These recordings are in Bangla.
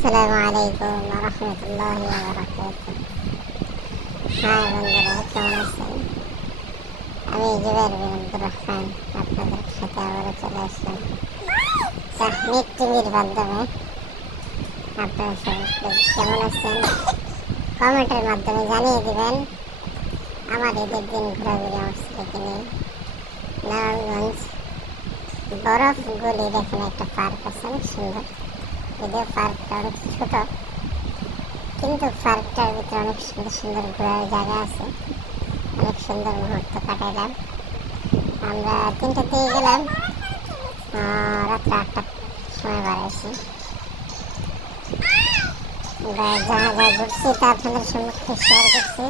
আসসালামু আলাইকুম রহমতুল্লাহ হ্যাঁ বন্ধুরা, কেমন আছেন? আমি জুবের বিন আব্দুর রহমান, আপনাদের সাথে আবারও চলে আসলাম। তাহমিদ টিভির মাধ্যমে। আপনারা সবাই কেমন আছেন? কমেন্টের মাধ্যমে জানিয়ে দিবেন, আমার ঈদের দিন ঘোরাঘুরি আমার ছেলেকে নিয়ে নারায়ণগঞ্জ বরফগুলি দেখেন একটা পার্ক আছে সুন্দর। যদিও পার্কটা অনেক ছোট। কিন্তু পার্কটার ভিতরে অনেক সুন্দর সুন্দর ঘোরার জায়গা আছে। অনেক সুন্দর মুহূর্ত কাটাইলাম। আমরা তিনটার দিকে গেলাম। রাত্রে আটটার সময় বাড়াইছি। যা যা ঘুরছি তা আপনাদের সম্মুখে শেয়ার করছি।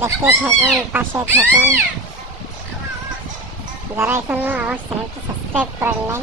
দেখতে থাকুন, পাশে থাকুন। যারা এখনও আমার চ্যানেলটি সাবস্ক্রাইব করেন নাই